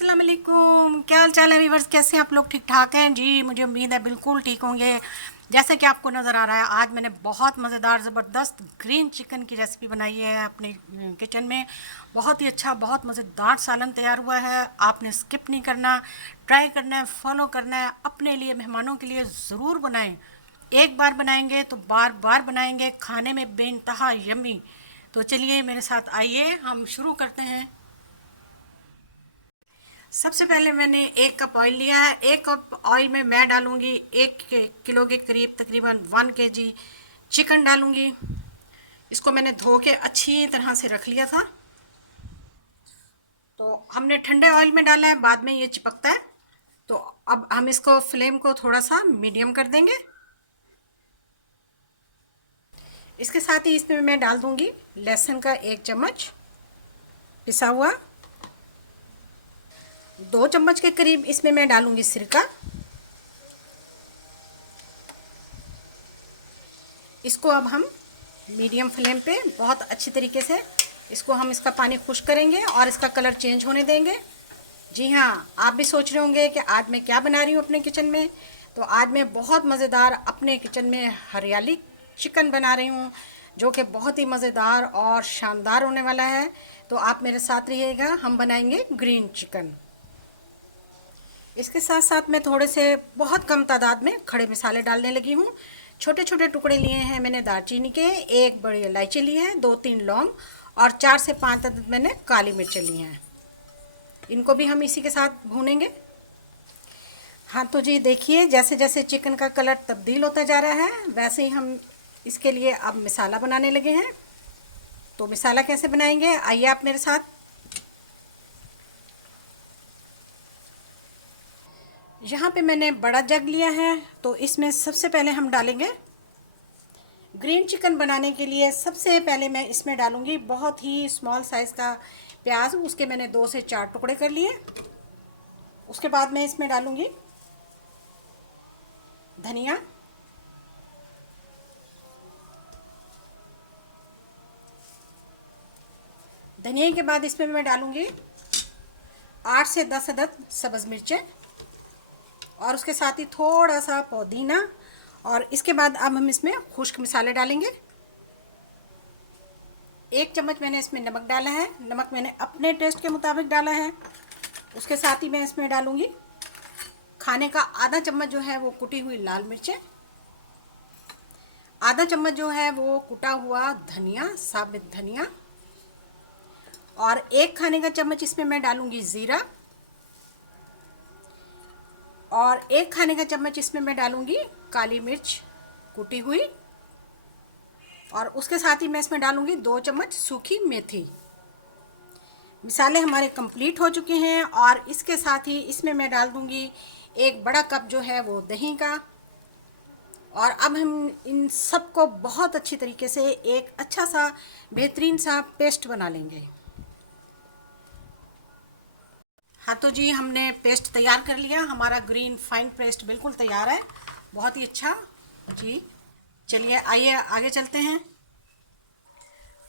अस्सलाम वालेकुम, क्या हाल चाल है वीवर्स। कैसे हैं आप लोग? ठीक ठाक हैं जी? मुझे उम्मीद है बिल्कुल ठीक होंगे। जैसे कि आपको नज़र आ रहा है, आज मैंने बहुत मज़ेदार ज़बरदस्त ग्रीन चिकन की रेसिपी बनाई है अपने किचन में। बहुत ही अच्छा, बहुत मज़ेदार सालन तैयार हुआ है। आपने स्किप नहीं करना, ट्राई करना है, फॉलो करना है। अपने लिए, मेहमानों के लिए ज़रूर बनाएं। एक बार बनाएंगे तो बार बार बनाएंगे। खाने में बेइंतहा यम्मी। तो चलिए मेरे साथ आइए, हम शुरू करते हैं। सबसे पहले मैंने 1 कप ऑयल लिया है। 1 कप ऑयल में मैं डालूंगी 1 किलो के करीब तकरीबन 1 kg चिकन डालूंगी। इसको मैंने धो के अच्छी तरह से रख लिया था। तो हमने ठंडे ऑयल में डाला है, बाद में ये चिपकता है। तो अब हम इसको फ्लेम को थोड़ा सा मीडियम कर देंगे। इसके साथ ही इसमें मैं डाल दूंगी लहसुन का 1 चम्मच पिसा हुआ। 2 चम्मच के करीब इसमें मैं डालूंगी सिरका। इसको अब हम मीडियम फ्लेम पे बहुत अच्छी तरीके से इसका पानी खुश्क करेंगे और इसका कलर चेंज होने देंगे। जी हाँ, आप भी सोच रहे होंगे कि आज मैं क्या बना रही हूँ अपने किचन में। तो आज मैं बहुत मज़ेदार अपने किचन में हरियाली चिकन बना रही हूँ, जो कि बहुत ही मज़ेदार और शानदार होने वाला है। तो आप मेरे साथ रहिएगा, हम बनाएंगे ग्रीन चिकन। इसके साथ साथ मैं थोड़े से बहुत कम तादाद में खड़े मसाले डालने लगी हूँ। छोटे छोटे टुकड़े लिए हैं मैंने दालचीनी के, 1 बड़ी इलायची ली है, 2-3 लौंग और 4 से 5 अदद मैंने काली मिर्चें ली हैं। इनको भी हम इसी के साथ भूनेंगे। हाँ तो जी देखिए, जैसे जैसे चिकन का कलर तब्दील होता जा रहा है, वैसे ही हम इसके लिए अब मसाला बनाने लगे हैं। तो मसाला कैसे बनाएंगे, आइए आप मेरे साथ। यहाँ पे मैंने बड़ा जग लिया है, तो इसमें सबसे पहले हम डालेंगे ग्रीन चिकन बनाने के लिए। सबसे पहले मैं इसमें डालूंगी बहुत ही स्मॉल साइज़ का प्याज। उसके मैंने 2 से 4 टुकड़े कर लिए। उसके बाद मैं इसमें डालूंगी धनिया, धनिया के बाद इसमें मैं डालूंगी 8 से 10 अदद सब्ज़ मिर्चें और उसके साथ ही थोड़ा सा पुदीना। और इसके बाद अब हम इसमें खुश्क मसाले डालेंगे। 1 चम्मच मैंने इसमें नमक डाला है। नमक मैंने अपने टेस्ट के मुताबिक डाला है। उसके साथ ही मैं इसमें डालूंगी खाने का आधा चम्मच जो है वो कुटी हुई लाल मिर्चें, आधा चम्मच जो है वो कुटा हुआ धनिया, साबित धनिया, और 1 खाने का चम्मच इसमें मैं डालूंगी ज़ीरा, और 1 खाने का चम्मच इसमें मैं डालूंगी काली मिर्च कुटी हुई, और उसके साथ ही मैं इसमें डालूंगी 2 चम्मच सूखी मेथी। मसाले हमारे कंप्लीट हो चुके हैं और इसके साथ ही इसमें मैं डाल दूंगी 1 बड़ा कप जो है वो दही का। और अब हम इन सब को बहुत अच्छी तरीके से एक अच्छा सा बेहतरीन सा पेस्ट बना लेंगे। हाँ तो जी, हमने पेस्ट तैयार कर लिया। हमारा ग्रीन फाइन पेस्ट बिल्कुल तैयार है, बहुत ही अच्छा जी। चलिए आइए आगे चलते हैं।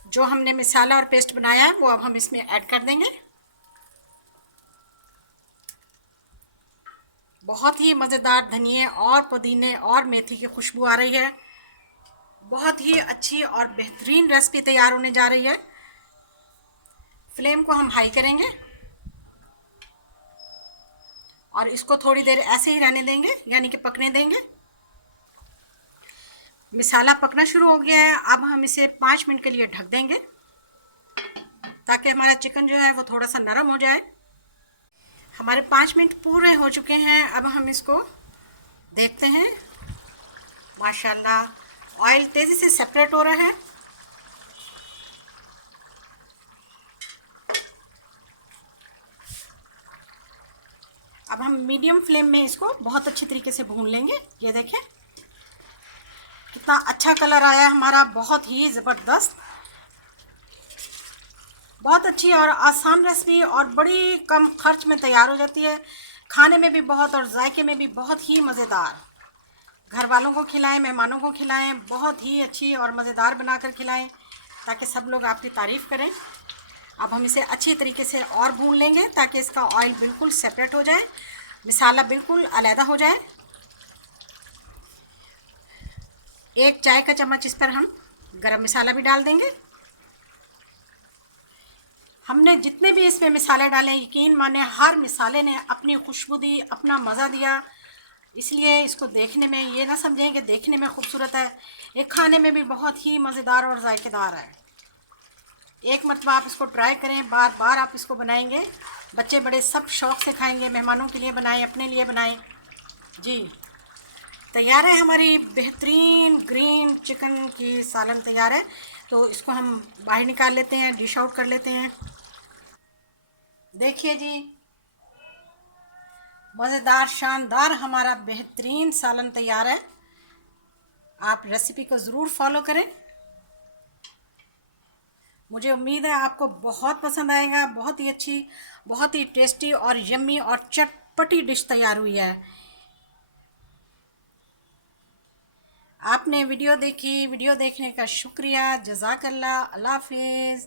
जो हमने मसाला और पेस्ट बनाया है वो अब हम इसमें ऐड कर देंगे। बहुत ही मज़ेदार धनिए और पुदीने और मेथी की खुशबू आ रही है। बहुत ही अच्छी और बेहतरीन रेसिपी तैयार होने जा रही है। फ्लेम को हम हाई करेंगे और इसको थोड़ी देर ऐसे ही रहने देंगे, यानी कि पकने देंगे। मसाला पकना शुरू हो गया है। अब हम इसे 5 मिनट के लिए ढक देंगे ताकि हमारा चिकन जो है वो थोड़ा सा नरम हो जाए। हमारे 5 मिनट पूरे हो चुके हैं। अब हम इसको देखते हैं। माशाल्लाह ऑयल तेज़ी से सेपरेट हो रहा है। अब हम मीडियम फ्लेम में इसको बहुत अच्छी तरीके से भून लेंगे। ये देखें कितना अच्छा कलर आया है हमारा, बहुत ही ज़बरदस्त। बहुत अच्छी और आसान रेसिपी और बड़ी कम खर्च में तैयार हो जाती है। खाने में भी बहुत और जायके में भी बहुत ही मज़ेदार। घर वालों को खिलाएं, मेहमानों को खिलाएं, बहुत ही अच्छी और मज़ेदार बनाकर खिलाएं ताकि सब लोग आपकी तारीफ़ करें। अब हम इसे अच्छी तरीके से और भून लेंगे ताकि इसका ऑयल बिल्कुल सेपरेट हो जाए, मसाला बिल्कुल अलहदा हो जाए। 1 चाय का चम्मच इस पर हम गरम मसाला भी डाल देंगे। हमने जितने भी इसमें मसाले डाले, यकीन माने हर मसाले ने अपनी खुशबू दी, अपना मज़ा दिया। इसलिए इसको देखने में ये ना समझें कि देखने में खूबसूरत है, ये खाने में भी बहुत ही मज़ेदार और जायकेदार है। एक मरतबा आप इसको ट्राई करें, बार बार आप इसको बनाएंगे, बच्चे बड़े सब शौक़ से खाएंगे। मेहमानों के लिए बनाएं, अपने लिए बनाएं। जी तैयार है हमारी बेहतरीन ग्रीन चिकन की सालन तैयार है। तो इसको हम बाहर निकाल लेते हैं, डिश आउट कर लेते हैं। देखिए जी, मज़ेदार शानदार हमारा बेहतरीन सालन तैयार है। आप रेसिपी को ज़रूर फॉलो करें। मुझे उम्मीद है आपको बहुत पसंद आएगा। बहुत ही अच्छी, बहुत ही टेस्टी और यम्मी और चटपटी डिश तैयार हुई है। आपने वीडियो देखी, वीडियो देखने का शुक्रिया। जज़ाकल्लाह। अल्लाह हाफ़िज़।